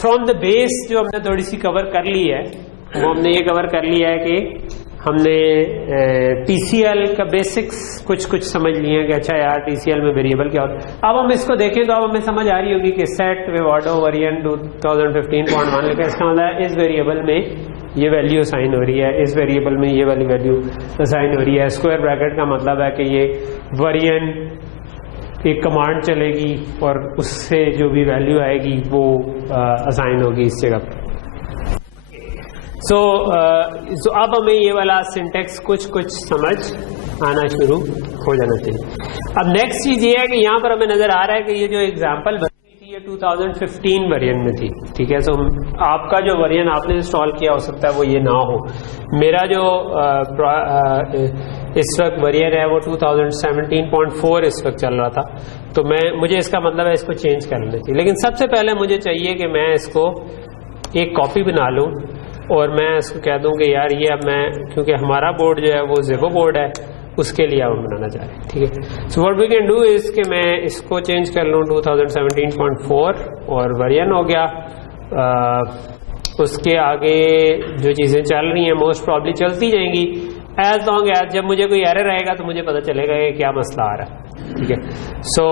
From the base जो हमने थोड़ी सी कवर कर ली है, वो हमने ये कवर कर लिया है कि हमने TCL का बेसिक्स कुछ समझ लिए हैं कि अच्छा यार TCL में वेरिएबल क्या होता है। अब हम इसको देखें तो अब हमें समझ आ रही होगी कि सेट विवाडो वेरिएंट 2015.1 लिखा है, इसका मतलब है इस वेरिएबल में ये वैल्यू असाइन हो रही है, इस वेरिएबल में ये वाली वैल्यू असाइन हो रही है। स्क्वायर ब्रैकेट का मतलब है कि ये वेरिएंट एक कमांड चलेगी और उससे जो भी वैल्यू आएगी वो असाइन होगी इस जगह पर। सो अब हमें ये वाला सिंटेक्स कुछ समझ आना शुरू हो जाना चाहिए। अब नेक्स्ट चीज ये है कि यहाँ पर हमें नजर आ रहा है कि ये जो एग्जांपल बनी थी ये 2015 वेरिएंट में थी, ठीक है। सो आपका जो वेरिएंट आपने इंस्टॉल किया हो सकता है वो ये ना हो। मेरा जो इस वक्त वेरिएंट है वो 2017.4 इस वक्त चल रहा था, तो मुझे इसका मतलब है इसको चेंज कर लेना चाहिए। लेकिन सबसे पहले मुझे चाहिए कि मैं इसको एक कॉपी बना लूँ और मैं इसको कह दूं कि यार ये अब मैं, क्योंकि हमारा बोर्ड जो है वो ज़ेबो बोर्ड है, उसके लिए अब हम बनाना चाह रहे हैं, ठीक है। So what we can do is कि मैं इसको चेंज कर लूँ 2017.4 और वेरिएंट हो गया। उसके आगे जो चीज़ें चल रही हैं मोस्ट प्रॉब्ली चलती जाएंगी एज लॉन्ग एज जब मुझे कोई एरर आएगा तो मुझे पता चलेगा कि क्या मसला आ रहा है, ठीक है। सो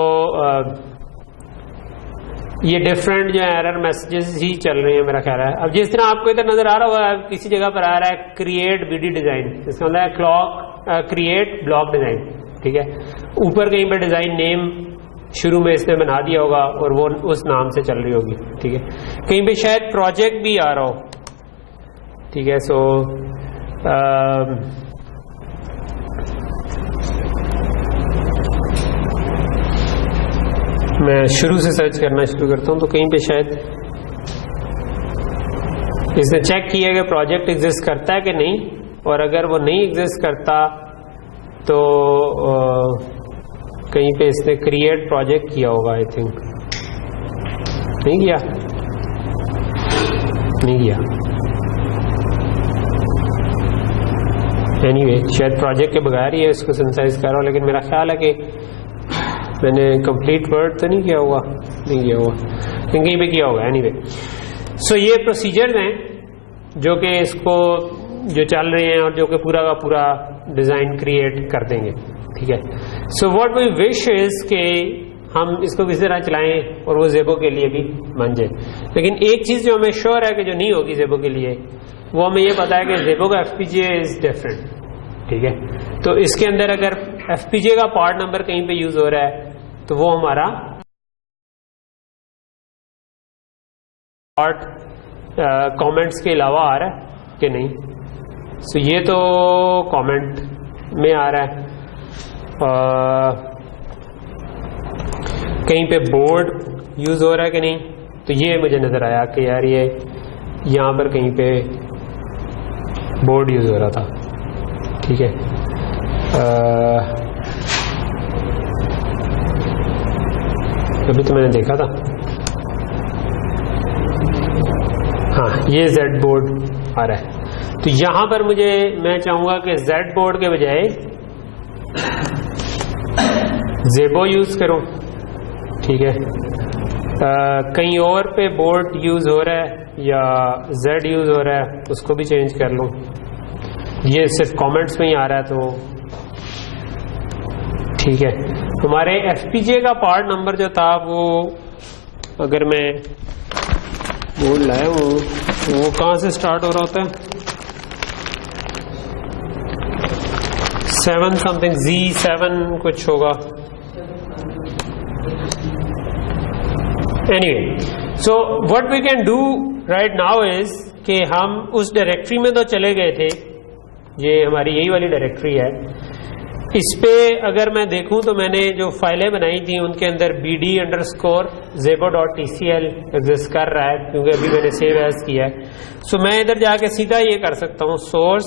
ये डिफरेंट जो एरर मैसेजेस ही चल रहे हैं मेरा ख्याल है। अब जिस तरह आपको इधर नजर आ रहा होगा किसी जगह पर आ रहा है क्रिएट BD डिजाइन, इसका मतलब है क्रिएट ब्लॉक डिजाइन, ठीक है। ऊपर कहीं पर डिजाइन नेम शुरू में इसने बना दिया होगा और वो उस नाम से चल रही होगी, ठीक है। कहीं पे शायद प्रोजेक्ट भी आ रहा हो, ठीक है। सो मैं शुरू से सर्च करना शुरू करता हूं तो कहीं पे शायद इसने चेक किया कि प्रोजेक्ट एग्जिस्ट करता है कि नहीं, और अगर वो नहीं एग्जिस्ट करता तो कहीं पे इसने क्रिएट प्रोजेक्ट किया होगा। आई थिंक नहीं किया। एनीवे शायद प्रोजेक्ट के बगैर ही है इसको सिंथेसाइज कर रहा हूं, लेकिन मेरा ख्याल है कि मैंने कंप्लीट वर्ड तो नहीं किया हुआ, लेकिन कहीं पे किया होगा। एनीवे सो ये प्रोसीजर्स हैं जो कि इसको जो चल रहे हैं और जो कि पूरा का पूरा डिजाइन क्रिएट कर देंगे, ठीक है। So what we wish is के हम इसको किसी तरह चलाएं और वो ज़ेबो के लिए भी बन जाए। लेकिन एक चीज जो हमें श्योर है कि जो नहीं होगी ज़ेबो के लिए, वो हमें ये पता है कि ज़ेबो का FPGA इज डिफरेंट, ठीक है। तो इसके अंदर अगर FPGA का पार्ट नंबर कहीं पे यूज हो रहा है तो वो हमारा पार्ट कमेंट्स के अलावा आ रहा है कि नहीं। सो ये तो कमेंट में आ रहा है। कहीं पे बोर्ड यूज हो रहा है कि नहीं, तो ये मुझे नजर आया कि यार ये यहां पर कहीं पे बोर्ड यूज हो रहा था, ठीक है। अभी तो मैंने देखा था, हाँ ये Z बोर्ड आ रहा है। तो यहां पर मैं चाहूंगा कि Z बोर्ड के बजाय ज़ेबो यूज करूं, ठीक है। कहीं और पे बोर्ड यूज हो रहा है या Z यूज हो रहा है उसको भी चेंज कर लूं। ये सिर्फ कमेंट्स में ही आ रहा है तो ठीक है। हमारे FPGA का पार्ट नंबर जो था वो, अगर मैं बोर्ड लाया वो कहाँ से स्टार्ट हो रहा होता है, 7 समथिंग Z7 कुछ होगा। Anyway so what we can do right now is कि हम उस डायरेक्टरी में तो चले गए थे, ये हमारी यही वाली डायरेक्टरी है। इस पे अगर मैं देखूं तो मैंने जो फाइलें बनाई थी उनके अंदर bd_zebo.tcl एग्जिस्ट कर रहा है, क्योंकि अभी मैंने सेव एज किया है। सो मैं इधर जाके सीधा ये कर सकता हूं सोर्स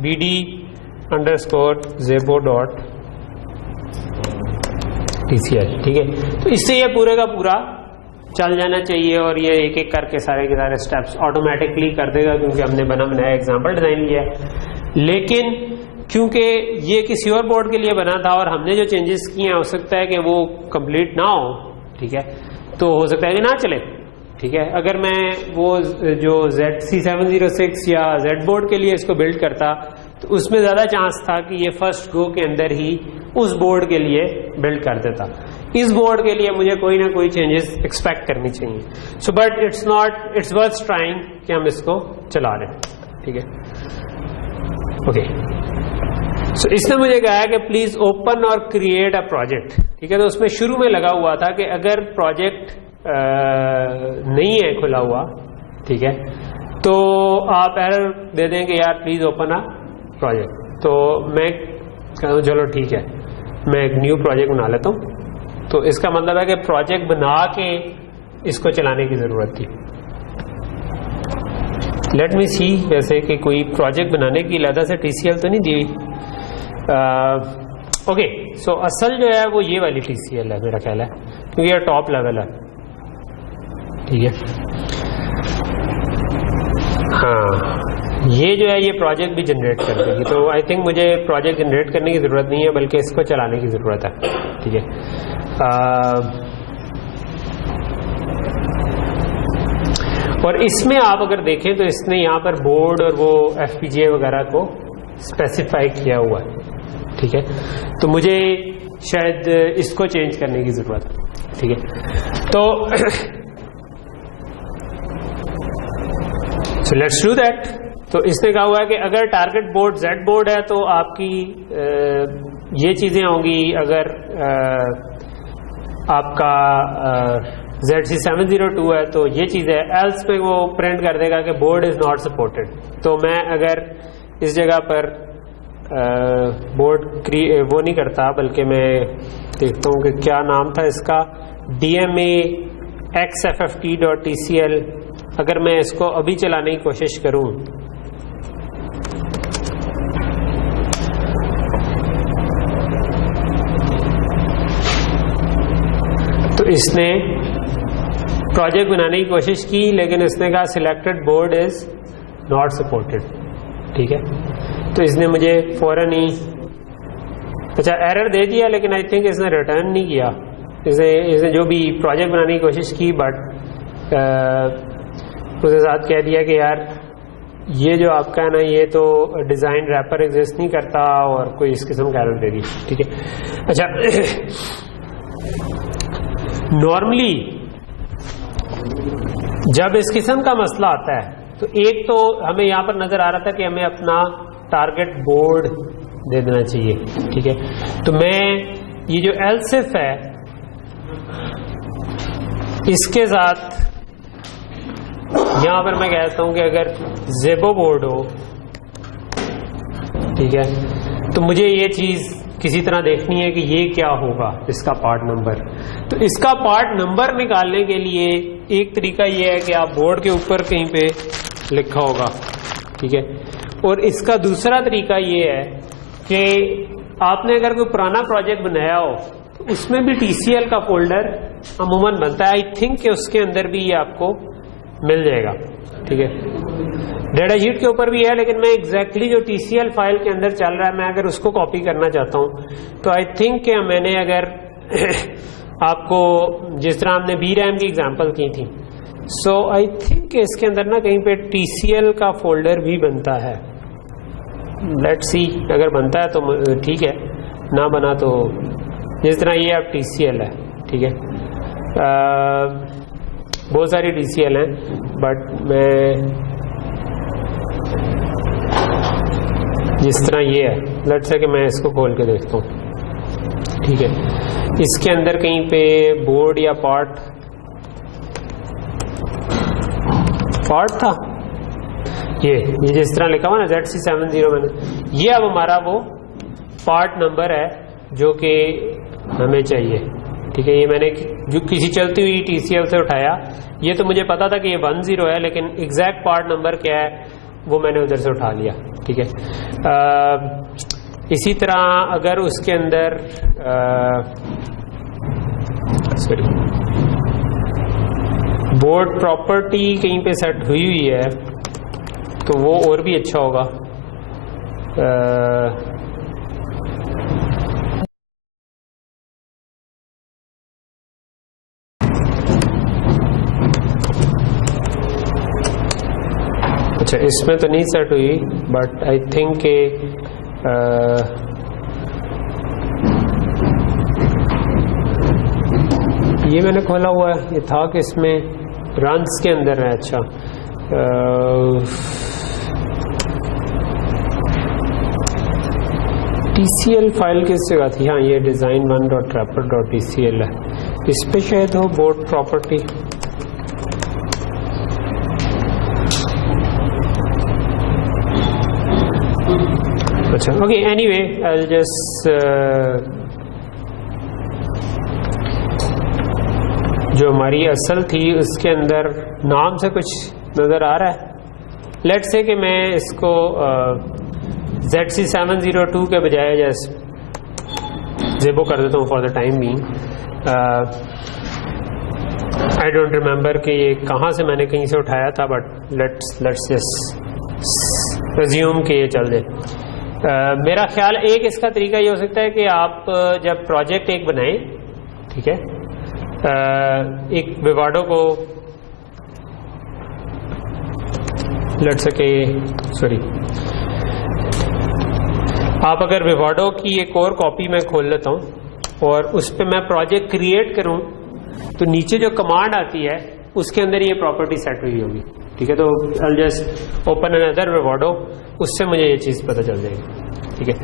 bd_zebo.tcl, ठीक है। तो इससे ये पूरे का पूरा चल जाना चाहिए और ये एक एक करके सारे के सारे स्टेप्स ऑटोमेटिकली कर देगा, क्योंकि हमने बनाया एग्जाम्पल डिजाइन लिया है। लेकिन क्योंकि ये किसी और बोर्ड के लिए बना था और हमने जो चेंजेस किए हैं हो सकता है कि वो कंप्लीट ना हो, ठीक है। तो हो सकता है कि ना चले, ठीक है। अगर मैं वो जो ZC706 या Z बोर्ड के लिए इसको बिल्ड करता तो उसमें ज़्यादा चांस था कि ये फर्स्ट गो के अंदर ही उस बोर्ड के लिए बिल्ड कर देता। इस बोर्ड के लिए मुझे कोई ना कोई चेंजेस एक्सपेक्ट करनी चाहिए। So but it's worth trying कि हम इसको चला लें, ठीक है। ओके, सो इसने मुझे कहा है कि प्लीज ओपन और क्रिएट अ प्रोजेक्ट, ठीक है। तो उसमें शुरू में लगा हुआ था कि अगर प्रोजेक्ट नहीं है खुला हुआ, ठीक है, तो आप एरर दे दें कि यार प्लीज ओपन अ प्रोजेक्ट। तो मैं कहता हूँ चलो ठीक है, मैं एक न्यू प्रोजेक्ट बना लेता हूँ। तो इसका मतलब है कि प्रोजेक्ट बना के इसको चलाने की जरूरत थी। लेट मी सी, वैसे कि कोई प्रोजेक्ट बनाने की अलग से TCL तो नहीं दी हुई। ओके, सो असल जो है वो ये वाली TCL है मेरा ख्याल है, क्योंकि ये टॉप लेवल है, ठीक है। हाँ, ये जो है ये प्रोजेक्ट भी जनरेट कर देगी। तो आई थिंक मुझे प्रोजेक्ट जनरेट करने की जरूरत नहीं है, बल्कि इसको चलाने की जरूरत है, ठीक है। और इसमें आप अगर देखें तो इसने यहाँ पर बोर्ड और वो FPGA वगैरह को स्पेसिफाई किया हुआ है, ठीक है। तो मुझे शायद इसको चेंज करने की जरूरत है, ठीक है। तो सो लेट्स डू दैट। तो इसने कहा हुआ है कि अगर टारगेट बोर्ड Z बोर्ड है तो आपकी ये चीजें होंगी, अगर आपका ZC702 है तो ये चीज है, एल्स पे वो प्रिंट कर देगा कि बोर्ड इज नॉट सपोर्टेड। तो मैं अगर इस जगह पर बोर्ड वो नहीं करता, बल्कि मैं देखता हूँ कि क्या नाम था इसका, DMA XFFT.TCL, अगर मैं इसको अभी चलाने की कोशिश करूं तो इसने प्रोजेक्ट बनाने की कोशिश की, लेकिन इसने कहा selected board is not supported, ठीक है। तो इसने मुझे फौरन ही एरर दे दिया, लेकिन आई थिंक इसने रिटर्न नहीं किया। इसने जो भी प्रोजेक्ट बनाने की कोशिश की, बट उसके साथ कह दिया कि यार ये जो आपका है ना, ये तो डिजाइन रैपर एग्जिस्ट नहीं करता, और कोई इस किस्म का एरर दे दी, ठीक है। अच्छा, नॉर्मली जब इस किस्म का मसला आता है तो एक तो हमें यहां पर नजर आ रहा था कि हमें अपना टारगेट बोर्ड दे देना चाहिए, ठीक है। तो मैं ये जो एलसिफ है इसके साथ यहां पर मैं कहता हूं कि अगर ज़ेबो बोर्ड हो, ठीक है, तो मुझे ये चीज किसी तरह देखनी है कि ये क्या होगा, इसका पार्ट नंबर। तो इसका पार्ट नंबर निकालने के लिए एक तरीका ये है कि आप बोर्ड के ऊपर कहीं पे लिखा होगा, ठीक है। और इसका दूसरा तरीका ये है कि आपने अगर कोई पुराना प्रोजेक्ट बनाया हो तो उसमें भी TCL का फोल्डर अमूमन बनता है। आई थिंक कि उसके अंदर भी ये आपको मिल जाएगा, ठीक है। डेटा शीट के ऊपर भी है, लेकिन मैं एग्जैक्टली जो TCL फाइल के अंदर चल रहा है, मैं अगर उसको कॉपी करना चाहता हूं तो आई थिंक कि मैंने अगर आपको जिस तरह हमने VRAM की एग्जांपल की थी, सो आई थिंक इसके अंदर ना कहीं पे TCL का फोल्डर भी बनता है। लेट्स सी, अगर बनता है तो ठीक है, ना बना तो जिस तरह ये अब TCL है, ठीक है। बहुत सारी TCL हैं, बट मैं जिस तरह ये है, लेट्स से कि मैं इसको खोल के देखता हूँ, ठीक है। इसके अंदर कहीं पे बोर्ड या पार्ट था, ये जिस तरह लिखा हुआ ना ZC70, मैंने ये अब हमारा वो पार्ट नंबर है जो कि हमें चाहिए, ठीक है। ये मैंने जो किसी चलती हुई TCL से उठाया, ये तो मुझे पता था कि ये 10 है, लेकिन एग्जैक्ट पार्ट नंबर क्या है वो मैंने उधर से उठा लिया, ठीक है। इसी तरह अगर उसके अंदर बोर्ड प्रॉपर्टी कहीं पे सेट हुई है तो वो और भी अच्छा होगा। अच्छा, इसमें तो नहीं सेट हुई, बट आई थिंक ये मैंने खोला हुआ है, ये था कि इसमें रन्स के अंदर है। अच्छा, TCL फाइल किस जगह थी? हाँ, ये design1.wrapper.tcl है, इस पे शायद हो बोर्ड प्रॉपर्टी। अच्छा, okay, anyway I will just जो हमारी असल थी उसके अंदर नाम से कुछ नजर आ रहा है। लेट्स से कि मैं इसको ZC702 के बजाय जैसे ज़ेबो कर देता हूँ for the time being. I don't remember कि ये कहाँ से मैंने कहीं से उठाया था, बट लेट्स जस्ट अज्यूम कि ये चल जाए। मेरा ख्याल एक इसका तरीका ये हो सकता है कि आप जब प्रोजेक्ट एक बनाएं, ठीक है, एक विवाडो को आप अगर विवाडो की एक और कॉपी मैं खोल लेता हूं और उस पर मैं प्रोजेक्ट क्रिएट करूं तो नीचे जो कमांड आती है उसके अंदर ये प्रॉपर्टी सेट हुई होगी, ठीक है। तो आई जस्ट ओपन अनदर विवाडो, उससे मुझे ये चीज पता चल जाएगी, ठीक है।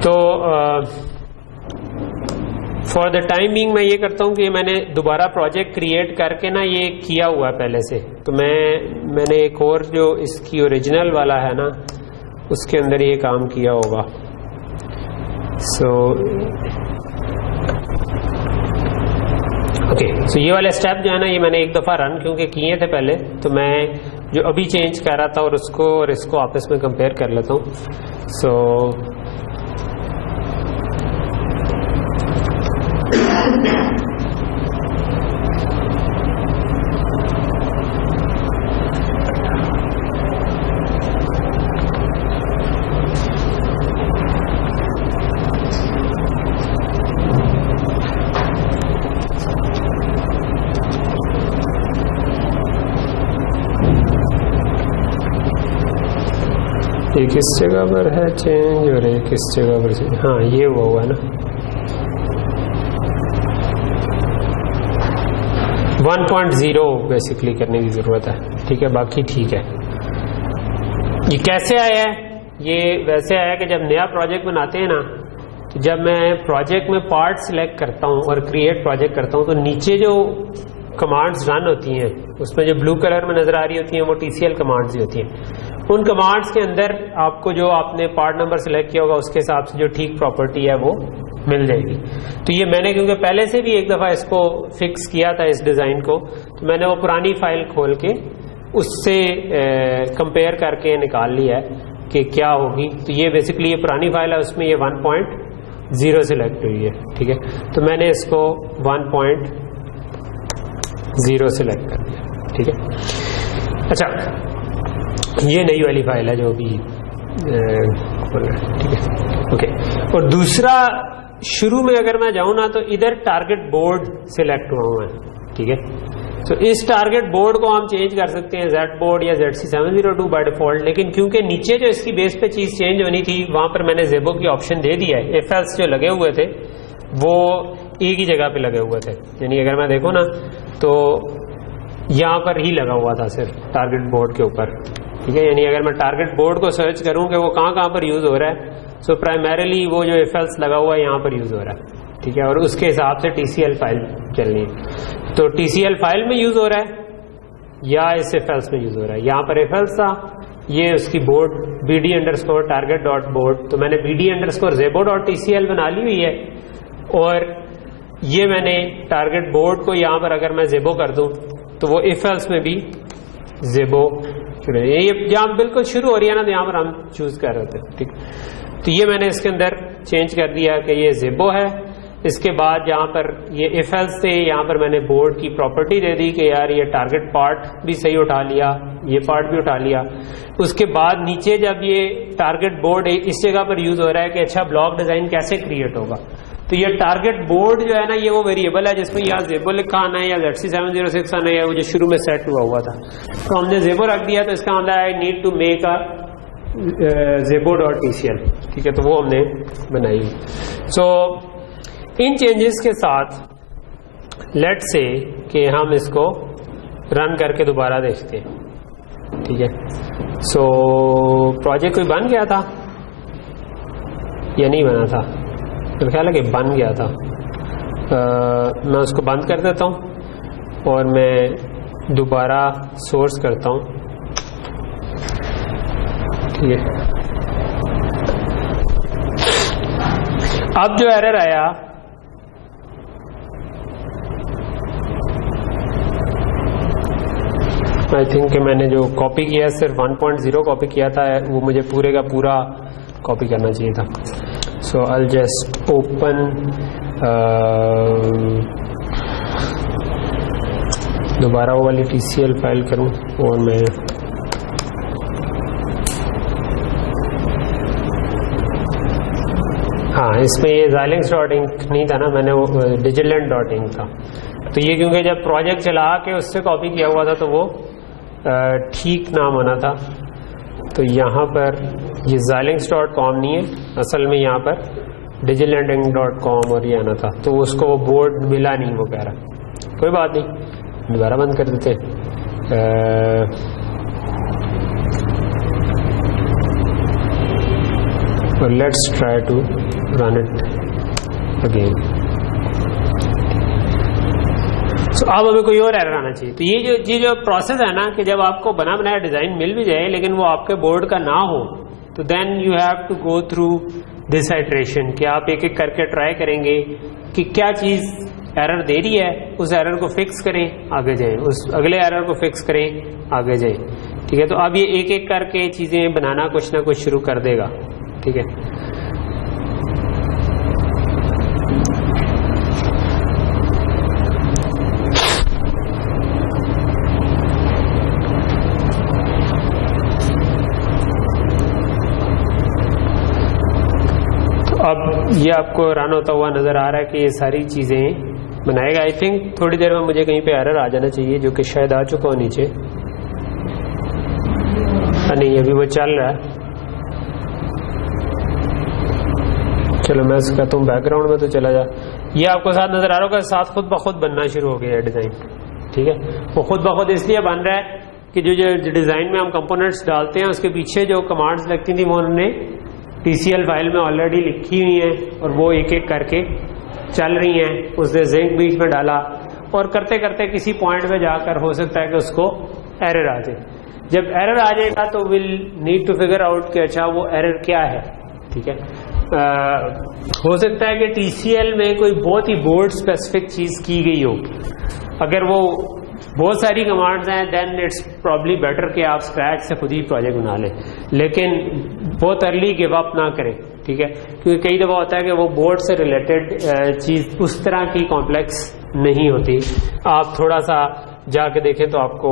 तो फॉर द टाइम बीइंग मैं ये करता हूँ कि मैंने दोबारा प्रोजेक्ट क्रिएट करके ना ये किया हुआ है पहले से, तो मैंने एक और जो इसकी ओरिजिनल वाला है ना उसके अंदर ये काम किया होगा। सो ओके, सो ये वाला स्टेप जो है ना ये मैंने एक दफा रन क्योंकि किए थे पहले, तो मैं जो अभी चेंज कर रहा था और उसको और इसको आपस में कंपेयर कर लेता हूँ। सो एक इस जगह पर है चेंज और एक इस जगह पर चेंज। हाँ, ये हुआ है ना 1.0 बेसिकली करने की जरूरत है, ठीक है, बाकी ठीक है। ये कैसे आया है? ये वैसे आया कि जब नया प्रोजेक्ट बनाते हैं ना, तो जब मैं प्रोजेक्ट में पार्ट सिलेक्ट करता हूँ और क्रिएट प्रोजेक्ट करता हूँ तो नीचे जो कमांड्स रन होती हैं उसमें जो ब्लू कलर में नजर आ रही होती हैं वो TCL कमांड्स ही होती हैं। उन कमांड्स के अंदर आपको जो आपने पार्ट नंबर सिलेक्ट किया होगा उसके हिसाब से जो ठीक प्रॉपर्टी है वो मिल जाएगी। तो ये मैंने क्योंकि पहले से भी एक दफा इसको फिक्स किया था इस डिजाइन को, तो मैंने वो पुरानी फाइल खोल के उससे कंपेयर करके निकाल लिया है कि क्या होगी। तो ये बेसिकली ये पुरानी फाइल है, उसमें ये 1.0 सिलेक्ट हुई है, ठीक है। तो मैंने इसको 1.0 सिलेक्ट कर दिया, ठीक है। अच्छा, ये नई वाली फाइल है जो भी ठीक है, ओके। और दूसरा, शुरू में अगर मैं जाऊं ना तो इधर टारगेट बोर्ड सिलेक्ट हुआ है, ठीक है। तो इस टारगेट बोर्ड को हम चेंज कर सकते हैं Z बोर्ड या ZC702 बाय डिफॉल्ट, लेकिन क्योंकि नीचे जो इसकी बेस पे चीज चेंज होनी थी वहां पर मैंने ज़ेबो की ऑप्शन दे दिया है। FLs जो लगे हुए थे वो एक ही जगह पे लगे हुए थे, यानी अगर मैं देखूं ना तो यहां पर ही लगा हुआ था सिर्फ टारगेट बोर्ड के ऊपर, ठीक है। यानी अगर मैं टारगेट बोर्ड को सर्च करूं कि वो कहां पर यूज हो रहा है, सो प्राइमरीली वो जो FLs लगा हुआ है यहां पर यूज हो रहा है, ठीक है। और उसके हिसाब से TCL फाइल चलनी है, तो TCL फाइल में यूज हो रहा है या इस FLs में यूज हो रहा है। यहाँ पर FLs था, ये उसकी बोर्ड bd_target.board, तो मैंने bd_zebo.tcl बना ली हुई है और ये मैंने टारगेट बोर्ड को यहाँ पर अगर मैं ज़ेबो कर दूं तो वो FLs में भी ज़ेबो, ये जहाँ बिल्कुल शुरू हो रही है ना, तो यहाँ पर हम चूज कर रहे थे, ठीक। तो ये मैंने इसके अंदर चेंज कर दिया कि ये ज़ेबो है। इसके बाद जहाँ पर ये FLs थे यहाँ पर मैंने बोर्ड की प्रॉपर्टी दे दी कि यार ये टारगेट पार्ट भी सही उठा लिया, ये पार्ट भी उठा लिया। उसके बाद नीचे जब ये टारगेट बोर्ड इस जगह पर यूज हो रहा है कि अच्छा ब्लॉक डिजाइन कैसे क्रिएट होगा, तो ये टारगेट बोर्ड जो है ना, ये वो वेरिएबल है जिसमें या ज़ेबो लिखा आना है या ZC706 आना है, वो जो शुरू में सेट हुआ था। तो हमने ज़ेबो रख दिया, तो इसका मतलब है I need to make a ज़ेबो.tcl, ठीक है, तो वो हमने बनाई। सो इन चेंजेस के साथ लेट्स से कि हम इसको रन करके दोबारा देखते हैं, ठीक है। सो प्रोजेक्ट कोई बन गया था या नहीं बना था? तो ख्याल है कि बन गया था। मैं उसको बंद कर देता हूँ और मैं दोबारा सोर्स करता हूँ, ठीक है। अब जो एरर आया, आई थिंक कि मैंने जो कॉपी किया सिर्फ 1.0 कॉपी किया था, वो मुझे पूरे का पूरा कॉपी करना चाहिए था। सो आई जस्ट ओपन, दोबारा वो वाली TCL फाइल करूं और मैं हाँ, इसमें ये Xilinx.inc नहीं था ना, मैंने वो Digilent.inc था। तो ये क्योंकि जब प्रोजेक्ट चला के उससे कॉपी किया हुआ था तो वो ठीक नाम होना था। तो यहाँ पर ये Xilinx.com नहीं है, असल में यहाँ पर Digilent.com और ये आना था, तो उसको वो बोर्ड मिला नहीं, वो कह रहा। कोई बात नहीं, दोबारा बंद कर देते। और let's try to run it again. So, अब हमें कोई और एरर आना चाहिए। तो ये जो प्रोसेस है ना, कि जब आपको बना बनाया डिजाइन मिल भी जाए लेकिन वो आपके बोर्ड का ना हो, तो then you have to go through this iteration, कि आप एक एक करके ट्राई करेंगे कि क्या चीज एरर दे रही है, उस एरर को फिक्स करें, आगे जाएं, उस अगले एरर को फिक्स करें, आगे जाएं, ठीक है। तो अब ये एक एक करके चीजें बनाना कुछ ना कुछ शुरू कर देगा, ठीक है। अब ये आपको रन होता हुआ नजर आ रहा है कि ये सारी चीजें बनाएगा। आई थिंक थोड़ी देर में मुझे कहीं पे एरर आ जाना चाहिए, जो कि शायद आ चुका हो नीचे। नहीं, अभी वो चल रहा है। चलो मैं कहता हूँ बैकग्राउंड में तो चला जा। ये आपको साथ नजर आ रहा होगा, साथ खुद ब खुद बनना शुरू हो गया है डिजाइन, ठीक है। वो खुद ब खुद इसलिए बन रहा है कि जो डिजाइन में हम कंपोनेंट्स डालते हैं उसके पीछे जो कमांड्स लगती थी वो उन्होंने TCL फाइल में ऑलरेडी लिखी हुई है और वो एक एक करके चल रही हैं। उसने जिंक बीच में डाला और करते करते किसी पॉइंट में जाकर हो सकता है कि उसको एरर आ जाए। जब एरर आ जाएगा तो will need to figure out कि अच्छा वो एरर क्या है, ठीक है। हो सकता है कि TCL में कोई बहुत ही बोर्ड स्पेसिफिक चीज की गई हो। अगर वो बहुत सारी कमांड्स हैं देन इट्स प्रॉब्ली बेटर कि आप स्क्रैच से खुद ही प्रोजेक्ट बना लें, लेकिन बहुत अर्ली गिव अप ना करें, ठीक है। क्योंकि कई दफा होता है कि वो बोर्ड से रिलेटेड चीज उस तरह की कॉम्प्लेक्स नहीं होती। आप थोड़ा सा जाके देखें तो आपको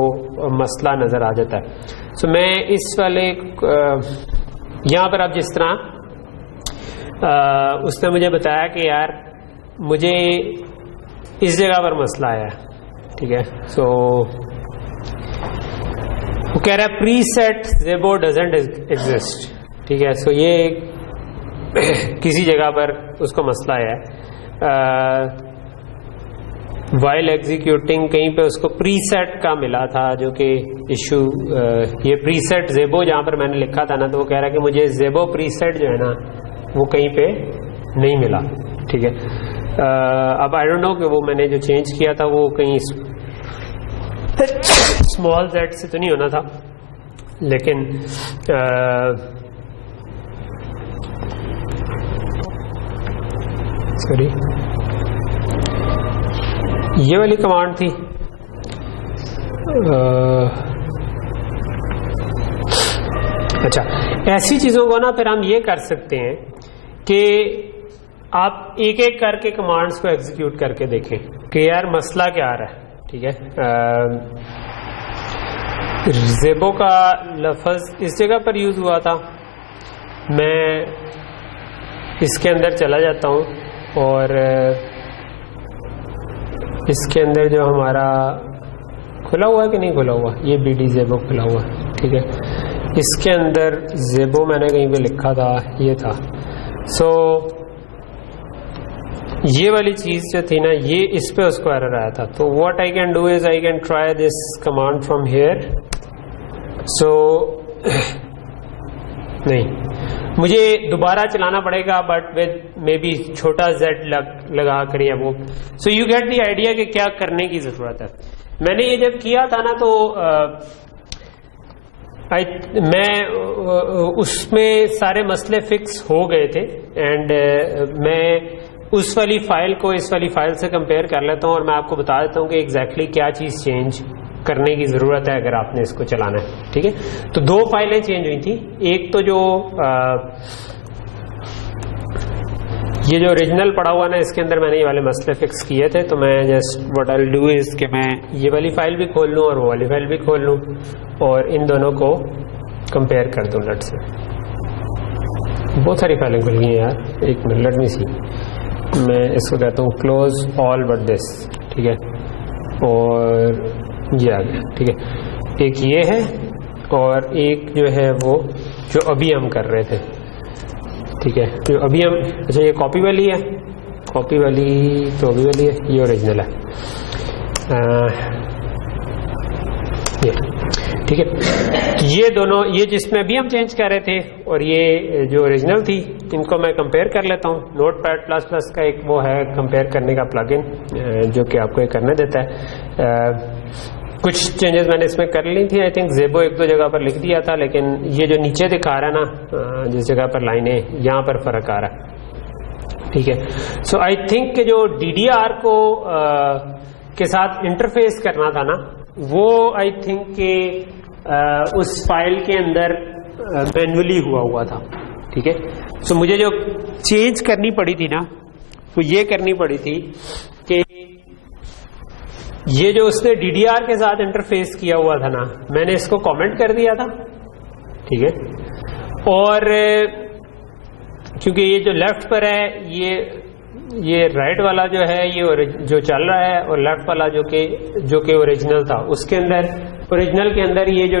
मसला नजर आ जाता है। सो मैं इस वाले यहाँ पर आप जिस तरह उसने मुझे बताया कि यार मुझे इस जगह पर मसला आया, ठीक है। सो वो कह रहा है प्रीसेट ज़ेबो डजंट एग्जिस्ट, ठीक है। सो ये किसी जगह पर उसको मसला है। वाइल एग्जीक्यूटिंग कहीं पे उसको प्रीसेट का मिला था, जो कि इशू ये प्रीसेट ज़ेबो जहां पर मैंने लिखा था ना, तो वो कह रहा है कि मुझे ज़ेबो प्रीसेट जो है ना वो कहीं पे नहीं मिला, ठीक है। अब आई डोंट नो कि वो मैंने जो चेंज किया था वो कहीं स्मॉल जेड से तो नहीं होना था, लेकिन सॉरी ये वाली कमांड थी। अच्छा, ऐसी चीजों को ना फिर हम ये कर सकते हैं कि आप एक एक करके कमांड्स को एग्जीक्यूट करके देखें कि यार मसला क्या आ रहा है, ठीक है। ज़ेबो का लफ्ज इस जगह पर यूज हुआ था। मैं इसके अंदर चला जाता हूं और इसके अंदर जो हमारा खुला हुआ है कि नहीं खुला हुआ, ये BD ज़ेबो खुला हुआ है, ठीक है। इसके अंदर ज़ेबो मैंने कहीं पे लिखा था, ये था। सो ये वाली चीज़ जो थी ना, ये इस पे उसको एरर आया था। तो what I can do is I can try this command from here. So नहीं, मुझे दोबारा चलाना पड़ेगा, बट विद मे बी छोटा z लगा कर या वो। So you get the idea कि क्या करने की जरूरत है। मैंने ये जब किया था ना, तो मैं उसमें सारे मसले फिक्स हो गए थे, एंड मैं उस वाली फाइल को इस वाली फाइल से कंपेयर कर लेता हूँ और मैं आपको बता देता हूँ कि एग्जैक्टली क्या चीज़ चेंज करने की ज़रूरत है अगर आपने इसको चलाना है, ठीक है। तो दो फाइलें चेंज हुई थी। एक तो जो ये जो ओरिजिनल पड़ा हुआ ना, इसके अंदर मैंने ये वाले मसले फिक्स किए थे। तो मैं just what I will do is कि मैं ये वाली फाइल भी खोल लूँ और वो वाली फाइल भी खोल लूँ और इन दोनों को कंपेयर कर दूँ। लेट से बहुत सारी फाइलें खुल गई हैं यार, एक मिनट, लेट मी सी। मैं इसको कहता हूँ क्लोज ऑल बट दिस, ठीक है, और ये आ गया, ठीक है। एक ये है और एक जो है वो जो अभी हम कर रहे थे, ठीक है। जो अभी हम, अच्छा ये कॉपी वाली है, कॉपी वाली तो अभी वाली है, ये ओरिजिनल है, ये ठीक है। ये दोनों, ये जिसमें अभी हम चेंज कर रहे थे और ये जो ओरिजिनल थी, इनको मैं कंपेयर कर लेता हूँ। नोटपैड++ का एक वो है कंपेयर करने का प्लगइन जो कि आपको ये करने देता है। कुछ चेंजेस मैंने इसमें कर ली थी। आई थिंक ज़ेबो एक दो जगह पर लिख दिया था, लेकिन ये जो नीचे दिखा रहा है ना, जिस जगह पर लाइनें, यहाँ पर फर्क आ रहा है, ठीक है। सो आई थिंक कि जो DDR को के साथ इंटरफेस करना था ना, वो आई थिंक के उस फाइल के अंदर मैन्युअली हुआ था, ठीक है। सो मुझे जो चेंज करनी पड़ी थी ना, वो ये करनी पड़ी थी कि ये जो उसने DDR के साथ इंटरफेस किया हुआ था ना, मैंने इसको कमेंट कर दिया था, ठीक है। और क्योंकि ये जो लेफ्ट पर है, ये राइट वाला जो है ये जो चल रहा है, और लेफ्ट वाला जो कि ओरिजिनल था, उसके अंदर, ओरिजिनल के अंदर ये जो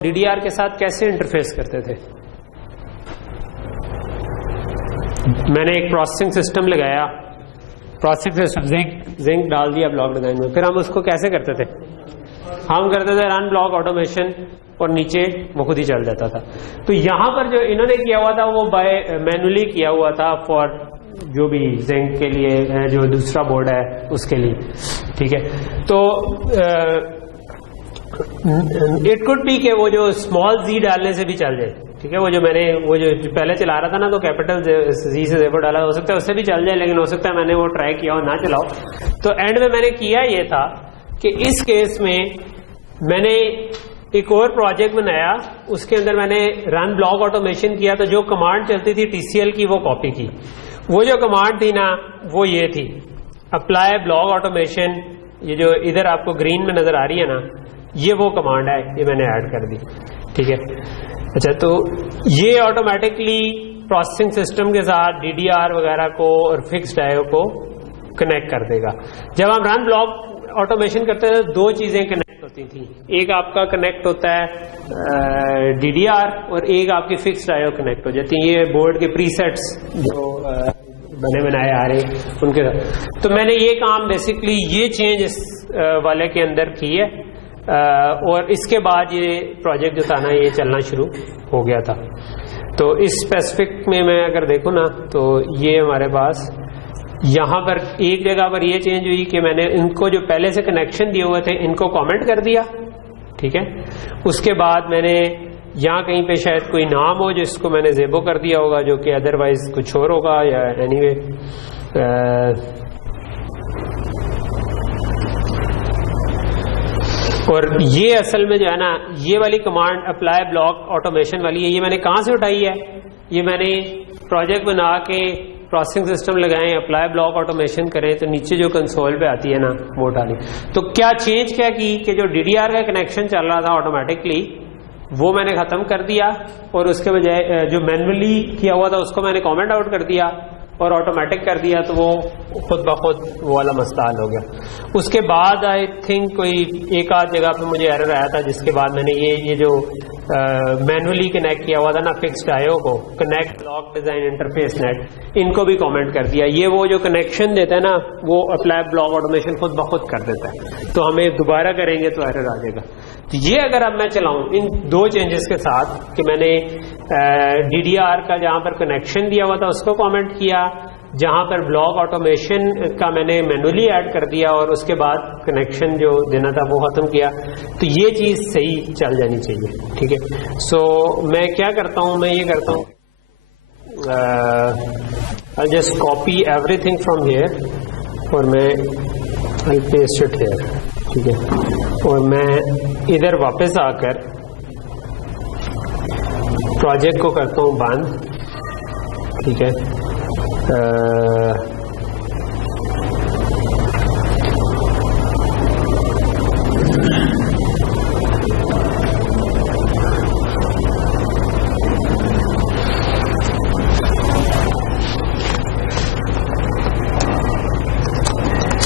DDR के साथ कैसे इंटरफेस करते थे। मैंने एक प्रोसेसिंग सिस्टम लगाया, प्रोसेसिंग सिस्टम जिंक डाल दिया ब्लॉक डिजाइन में। फिर हम उसको कैसे करते थे, हम करते थे रन ब्लॉक ऑटोमेशन, और नीचे वो खुद ही चल जाता था। तो यहां पर जो इन्होंने किया हुआ था वो बाय मैनुअली किया हुआ था फॉर जो भी जिंक के लिए, जो दूसरा बोर्ड है उसके लिए, ठीक है। तो इट कुड बी कि वो जो स्मॉल जी डालने से भी चल जाए, ठीक है। वो जो पहले चला रहा था ना, तो कैपिटल जी से ज़ेबो डाला, हो सकता है उससे भी चल जाए, लेकिन हो सकता है मैंने वो ट्राई किया और ना चलाओ। तो एंड में मैंने किया ये था कि इस केस में मैंने एक और प्रोजेक्ट बनाया, उसके अंदर मैंने रन ब्लॉक ऑटोमेशन किया। तो जो कमांड चलती थी TCL की, वो कॉपी की। वो जो कमांड थी ना, वो ये थी, अप्लाई ब्लॉक ऑटोमेशन। ये जो इधर आपको ग्रीन में नजर आ रही है ना, ये वो कमांड है, ये मैंने ऐड कर दी, ठीक है। अच्छा, तो ये ऑटोमेटिकली प्रोसेसिंग सिस्टम के साथ DDR वगैरह को और फिक्स्ड IO को कनेक्ट कर देगा। जब हम रन ब्लॉक ऑटोमेशन करते थे, दो चीजें कनेक्ट होती थी। एक आपका कनेक्ट होता है DDR, और एक आपकी फिक्स्ड IO कनेक्ट हो जाती है। ये बोर्ड के प्रीसेट्स जो बने बनाए आ रहे उनके साथ। तो मैंने ये काम बेसिकली, ये चेंज इस वाले के अंदर की है, और इसके बाद ये प्रोजेक्ट जो था ना, ये चलना शुरू हो गया था। तो इस स्पेसिफिक में मैं अगर देखूँ ना, तो ये हमारे पास यहाँ पर एक जगह पर ये चेंज हुई कि मैंने इनको जो पहले से कनेक्शन दिए हुए थे, इनको कमेंट कर दिया, ठीक है। उसके बाद मैंने यहाँ कहीं पे शायद कोई नाम हो जिसको मैंने ज़ेबो कर दिया होगा, जो कि अदरवाइज कुछ और होगा, या एनीवे और ये असल में जो है ना, ये वाली कमांड अप्लाई ब्लॉक ऑटोमेशन वाली है, ये मैंने कहाँ से उठाई है? ये मैंने प्रोजेक्ट बना के प्रोसेसिंग सिस्टम लगाएं, अप्लाई ब्लॉक ऑटोमेशन करें, तो नीचे जो कंसोल पे आती है ना, वो डाली। तो क्या चेंज क्या की कि जो DDR का कनेक्शन चल रहा था ऑटोमेटिकली, वो मैंने ख़त्म कर दिया, और उसके बजाय जो मैनुअली किया हुआ था उसको मैंने कमेंट आउट कर दिया और ऑटोमेटिक कर दिया, तो वो खुद ब खुद वो वाला मसला हल हो गया। उसके बाद आई थिंक कोई एक आध जगह पे मुझे एरर आया था, जिसके बाद मैंने ये जो मैनुअली कनेक्ट किया हुआ था ना फिक्स्ड आईओ को, connect block design interface net, इनको भी कमेंट कर दिया। ये वो जो कनेक्शन देता है ना वो अप्लाई ब्लॉक ऑटोमेशन खुद ब खुद कर देता है, तो हमें दोबारा करेंगे तो एरर आ जाएगा। तो ये अगर अब मैं चलाऊं इन दो चेंजेस के साथ कि मैंने DDR का जहां पर कनेक्शन दिया हुआ था उसको कमेंट किया, जहां पर ब्लॉक ऑटोमेशन का मैंने मैनुअली ऐड कर दिया और उसके बाद कनेक्शन जो देना था वो खत्म किया, तो ये चीज सही चल जानी चाहिए। ठीक है, सो मैं क्या करता हूं, मैं ये करता हूं I just copy everything from here और मैं आई पेस्ट इट हियर। ठीक है, और मैं इधर वापस आकर प्रोजेक्ट को करता हूं बंद। ठीक है,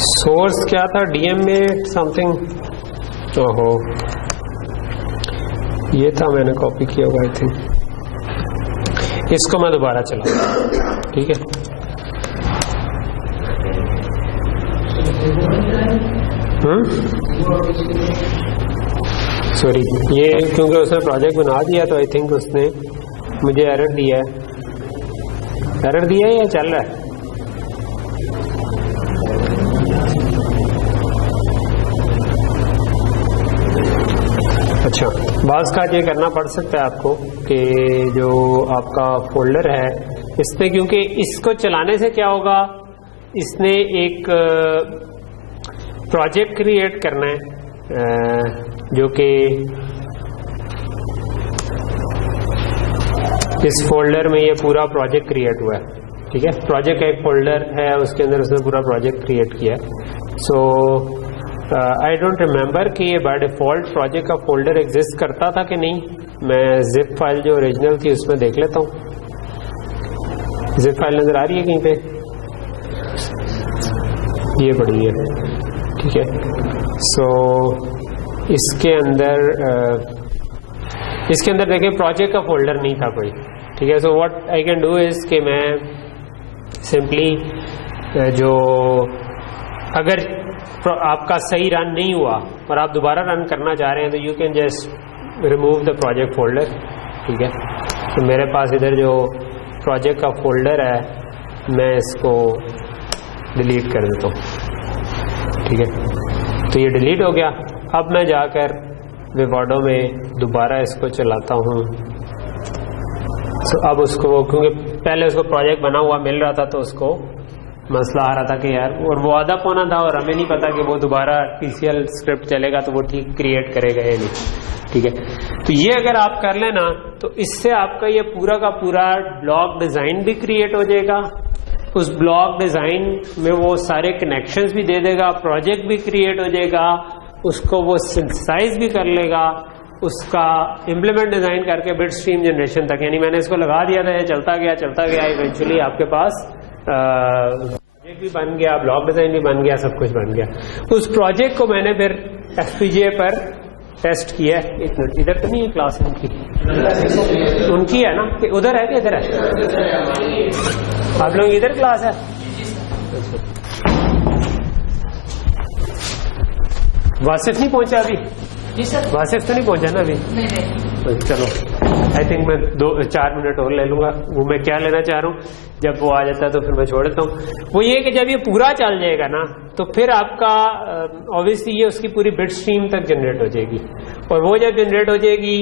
सोर्स क्या था DM में समथिंग, ओहो ये था, मैंने कॉपी किया हुआ आई थिंक। इसको मैं दोबारा चलाऊंगा। ठीक है, सॉरी, ये क्योंकि उसने प्रोजेक्ट बना दिया तो आई थिंक उसने मुझे एरर दिया है। एरर दिया है या चल रहा है? अच्छा, बाज़ का ये करना पड़ सकता है आपको कि जो आपका फोल्डर है इसमें, क्योंकि इसको चलाने से क्या होगा, इसने एक प्रोजेक्ट क्रिएट करना है जो कि इस फोल्डर में ये पूरा प्रोजेक्ट क्रिएट हुआ है। ठीक है, प्रोजेक्ट का एक फोल्डर है, उसके अंदर उसने पूरा प्रोजेक्ट क्रिएट किया है। सो आई डोंट रिमेम्बर कि ये बाय डिफॉल्ट प्रोजेक्ट का फोल्डर एग्जिस्ट करता था कि नहीं। मैं जिप फाइल जो ओरिजिनल थी उसमें देख लेता हूँ। जिप फाइल नजर आ रही है कहीं पे? ये बड़ी है। ठीक है, सो इसके अंदर देखिए प्रोजेक्ट का फोल्डर नहीं था कोई। ठीक है, so what I can do is कि मैं सिंपली जो अगर आपका सही रन नहीं हुआ और आप दोबारा रन करना चाह रहे हैं तो you can just remove the project folder. ठीक है, तो मेरे पास इधर जो प्रोजेक्ट का फोल्डर है मैं इसको डिलीट कर देता हूँ। ठीक है, तो ये डिलीट हो गया। अब मैं जाकर विवाडो में दोबारा इसको चलाता हूँ। तो अब उसको, क्योंकि पहले उसको प्रोजेक्ट बना हुआ मिल रहा था तो उसको मसला आ रहा था कि यार, और वो आधा पौना था और हमें नहीं पता कि वो दोबारा TCL स्क्रिप्ट चलेगा तो वो ठीक क्रिएट करेगा या नहीं। ठीक है, तो ये अगर आप कर लेना तो इससे आपका ये पूरा का पूरा ब्लॉक डिजाइन भी क्रिएट हो जाएगा। उस ब्लॉक डिजाइन में वो सारे कनेक्शंस भी दे देगा, प्रोजेक्ट भी क्रिएट हो जाएगा, उसको वो सिंथेसाइज भी कर लेगा, उसका इम्प्लीमेंट डिजाइन करके बिट स्ट्रीम जनरेशन तक, यानी मैंने इसको लगा दिया था, ये चलता गया इवेंचुअली आपके पास प्रोजेक्ट भी बन गया, ब्लॉक डिजाइन भी बन गया, सब कुछ बन गया। उस प्रोजेक्ट को मैंने फिर FPGA पर टेस्ट किया। एक मिनट, इधर तो नहीं है क्लास उनकी है ना, कि उधर है कि इधर है? आप लोग इधर क्लास है? वासिफ नहीं पहुंचा अभी? जी सर। वासिफ तो नहीं पहुंचा ना अभी? नहीं। चलो, आई थिंक मैं 2-4 मिनट और ले लूंगा। वो मैं क्या लेना चाह रहा हूँ, जब वो आ जाता है तो फिर मैं छोड़ देता हूँ। वो ये कि जब ये पूरा चल जाएगा ना तो फिर आपका ऑब्वियसली ये उसकी पूरी बिट स्ट्रीम तक जनरेट हो जाएगी, और वो जब जनरेट हो जाएगी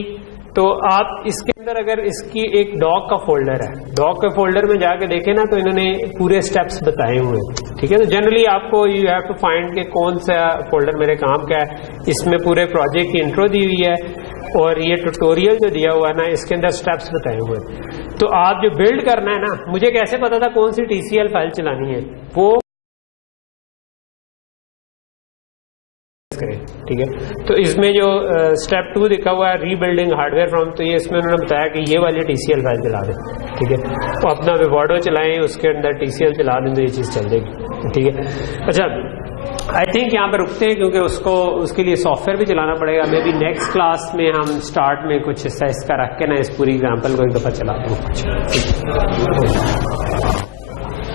तो आप इसके अंदर अगर इसकी एक डॉक का फोल्डर है, डॉक के फोल्डर में जाके देखें ना तो इन्होंने पूरे स्टेप्स बताए हुए हैं। ठीक है, तो जनरली आपको यू हैव टू फाइंड कि कौन सा फोल्डर मेरे काम का है। इसमें पूरे प्रोजेक्ट की इंट्रो दी हुई है और ये ट्यूटोरियल जो दिया हुआ है ना इसके अंदर स्टेप्स बताए हुए हैं। तो आप जो बिल्ड करना है ना, मुझे कैसे पता था कौन सी TCL फाइल चलानी है, वो करें, ठीक है। तो इसमें जो स्टेप 2 लिखा हुआ है रीबिल्डिंग हार्डवेयर फ्रॉम, तो ये इसमें उन्होंने बताया कि ये वाली TCL फाइल चला दें, ठीक है। तो अपना विवाडो चलाएं, उसके अंदर TCL चला दें तो ये चीज़ चल जाएगी, ठीक है। अच्छा, आई थिंक यहाँ पे रुकते हैं क्योंकि उसके लिए सॉफ्टवेयर भी चलाना पड़ेगा। मे बी नेक्स्ट क्लास में हम स्टार्ट में कुछ हिस्सा इसका रख के ना इस पूरी एग्जाम्पल को एक दफ़ा चला दूँ।